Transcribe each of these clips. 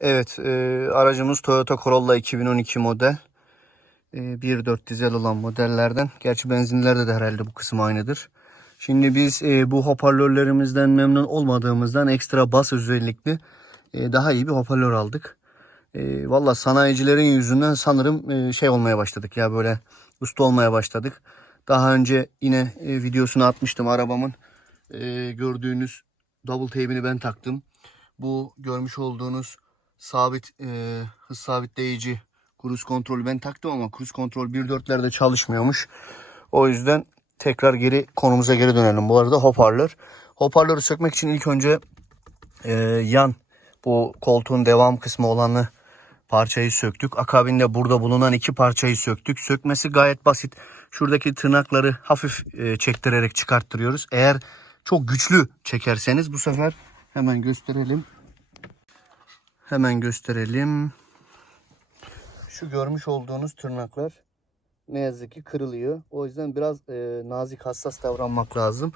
Evet, e, aracımız Toyota Corolla 2012 model. E, 1.4 dizel olan modellerden. Gerçi benzinlerde de herhalde bu kısım aynıdır. Şimdi biz e, bu hoparlörlerimizden memnun olmadığımızdan ekstra bas özellikli e, daha iyi bir hoparlör aldık. E, Valla sanayicilerin yüzünden sanırım e, şey olmaya başladık ya böyle usta olmaya başladık. Daha önce yine e, videosunu atmıştım arabamın. E, gördüğünüz double tape'ini ben taktım. Bu görmüş olduğunuz sabit e, hız sabitleyici cruise kontrolü ben taktım ama cruise kontrol 1.4'lerde çalışmıyormuş. O yüzden tekrar geri konumuza geri dönelim. Bu arada hoparlör. Hoparlörü sökmek için ilk önce e, yan bu koltuğun devam kısmı olanı parçayı söktük. Akabinde burada bulunan iki parçayı söktük. Sökmesi gayet basit. Şuradaki tırnakları hafif e, çektirerek çıkarttırıyoruz. Eğer çok güçlü çekerseniz bu sefer hemen gösterelim. Hemen gösterelim. Şu görmüş olduğunuz tırnaklar ne yazık ki kırılıyor. O yüzden biraz e, nazik hassas davranmak lazım.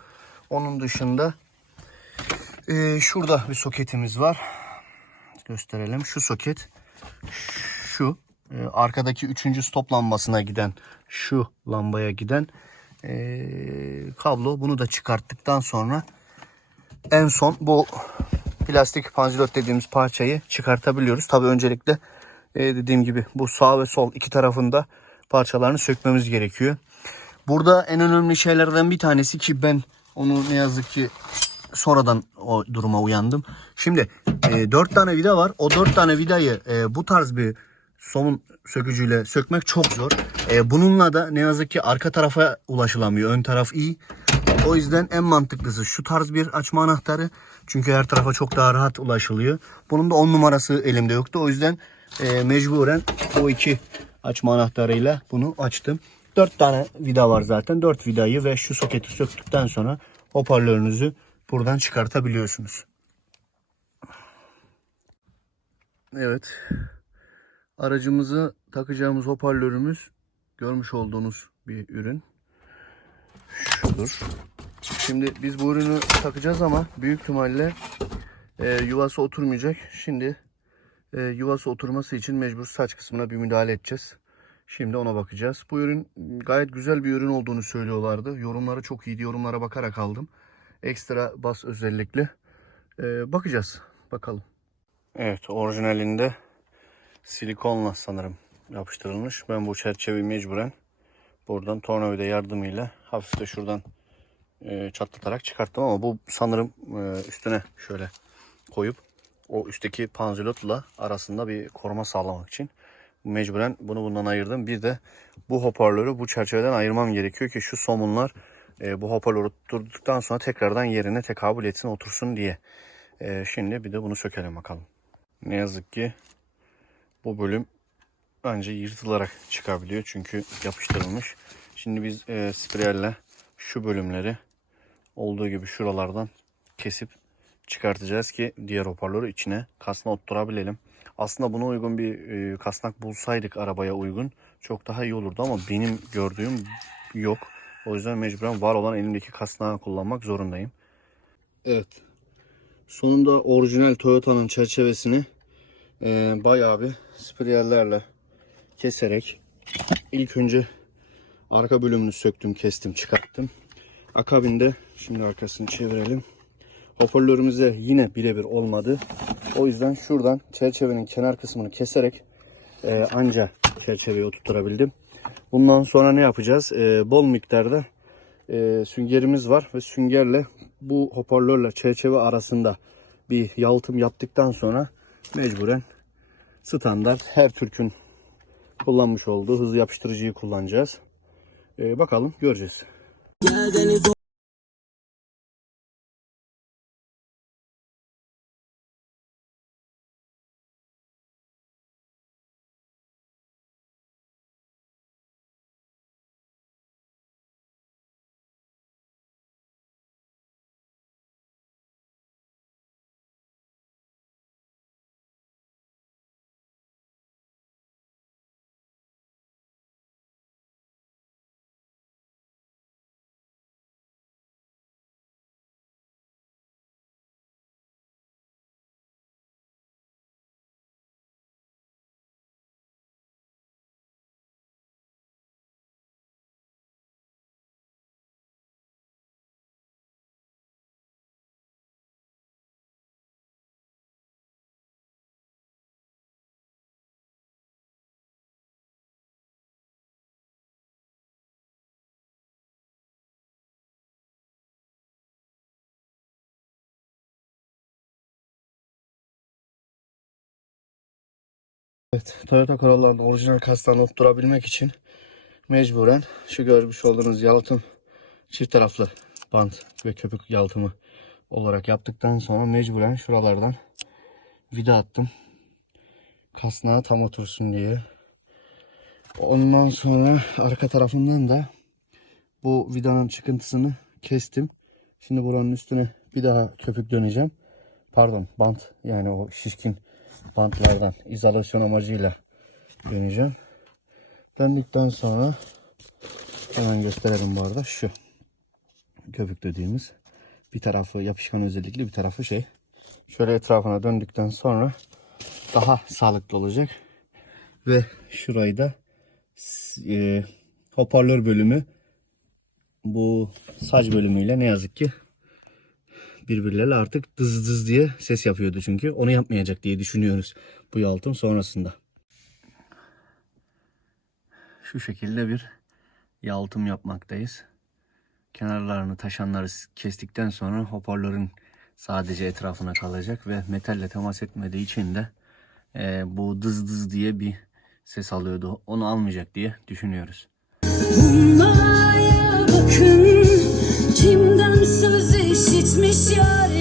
Onun dışında e, şurada bir soketimiz var. Gösterelim. Şu soket şu e, arkadaki üçüncü stop lambasına giden şu lambaya giden e, kablo. Bunu da çıkarttıktan sonra en son bu plastik panzilot dediğimiz parçayı çıkartabiliyoruz. Tabi öncelikle e, dediğim gibi bu sağ ve sol iki tarafında parçalarını sökmemiz gerekiyor. Burada en önemli şeylerden bir tanesi ki ben onu ne yazık ki sonradan o duruma uyandım. Şimdi e, 4 tane vida var. O 4 tane vidayı e, bu tarz bir somun sökücüyle sökmek çok zor. E, bununla da ne yazık ki arka tarafa ulaşılamıyor. Ön taraf iyi. O yüzden en mantıklısı şu tarz bir açma anahtarı. Çünkü her tarafa çok daha rahat ulaşılıyor. Bunun da 10 numarası elimde yoktu. O yüzden e, mecburen o iki açma anahtarıyla bunu açtım. 4 tane vida var zaten. 4 vidayı ve şu soketi söktükten sonra hoparlörünüzü buradan çıkartabiliyorsunuz. Evet. Aracımızı takacağımız hoparlörümüz görmüş olduğunuz bir ürün. Şudur. Şimdi biz bu ürünü takacağız ama büyük ihtimalle e, yuvası oturmayacak. Şimdi e, yuvası oturması için mecbur saç kısmına bir müdahale edeceğiz. Şimdi ona bakacağız. Bu ürün gayet güzel bir ürün olduğunu söylüyorlardı. Yorumları çok iyiydi. Yorumlara bakarak aldım. Ekstra bas özellikle. E, bakacağız. Bakalım. Evet orijinalinde silikonla sanırım yapıştırılmış. Ben bu çerçeveyi mecburen buradan tornavida yardımıyla hafif de şuradan e, çatlatarak çıkarttım ama bu sanırım e, üstüne şöyle koyup o üstteki panzilotla arasında bir koruma sağlamak için mecburen bunu bundan ayırdım. Bir de bu hoparlörü bu çerçeveden ayırmam gerekiyor ki şu somunlar e, bu hoparlörü tutturduktan sonra tekrardan yerine tekabül etsin otursun diye. Şimdi bir de bunu sökelim bakalım. Ne yazık ki bu bölüm bence yırtılarak çıkabiliyor çünkü yapıştırılmış. Şimdi biz e, spreyerle şu bölümleri olduğu gibi şuralardan kesip çıkartacağız ki diğer hoparlörü içine kasna otturabilelim. Aslında buna uygun bir e, kasnak bulsaydık arabaya uygun çok daha iyi olurdu ama benim gördüğüm yok. O yüzden mecburen var olan elimdeki kasnağı kullanmak zorundayım. Evet. Sonunda orijinal Toyota'nın çerçevesini e, bayağı bir spreyerlerle keserek ilk önce arka bölümünü söktüm, kestim, çıkarttım. Akabinde şimdi arkasını çevirelim. Hoparlörümüzde yine birebir olmadı. O yüzden şuradan çerçevenin kenar kısmını keserek e, anca çerçeveyi oturtabildim. Bundan sonra ne yapacağız? E, bol miktarda e, süngerimiz var ve süngerle bu hoparlörle çerçeve arasında bir yalıtım yaptıktan sonra mecburen standart her Türk'ün kullanmış olduğu hızlı yapıştırıcıyı kullanacağız. E, bakalım göreceğiz. Yeah, then it's Evet, Toyota Corolla'nın orijinal kastan otturabilmek için mecburen şu görmüş olduğunuz yalıtım çift taraflı bant ve köpük yalıtımı olarak yaptıktan sonra mecburen şuralardan vida attım. Kasnağa tam otursun diye. Ondan sonra arka tarafından da bu vidanın çıkıntısını kestim. Şimdi buranın üstüne bir daha köpük döneceğim. Pardon bant yani o şişkin bantlardan izolasyon amacıyla döneceğim. Döndükten sonra hemen gösterelim bu arada şu köpük dediğimiz bir tarafı yapışkan özellikli bir tarafı şey. Şöyle etrafına döndükten sonra daha sağlıklı olacak. Ve şurayı da e, hoparlör bölümü bu saç bölümüyle ne yazık ki birbirleriyle artık dız dız diye ses yapıyordu çünkü. Onu yapmayacak diye düşünüyoruz bu yalıtım sonrasında. Şu şekilde bir yalıtım yapmaktayız. Kenarlarını taşanları kestikten sonra hoparlörün sadece etrafına kalacak ve metalle temas etmediği için de e, bu dız dız diye bir ses alıyordu. Onu almayacak diye düşünüyoruz. Bunlara bakın 你。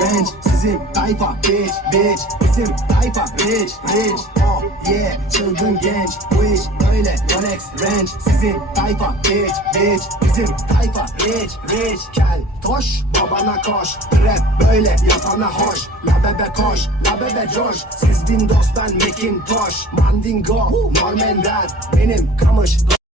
Range Sizin tayfa bitch bitch Bizim tayfa rich rich Oh yeah çılgın genç. Wish öyle Rolex Range. Sizin tayfa bitch bitch Bizim tayfa rich rich Kel toş babana koş. Rap böyle yapana hoş. La bebe koş la bebe coş. Siz Windows ben Macintosh. Mandingo Norm Ender Benim kamış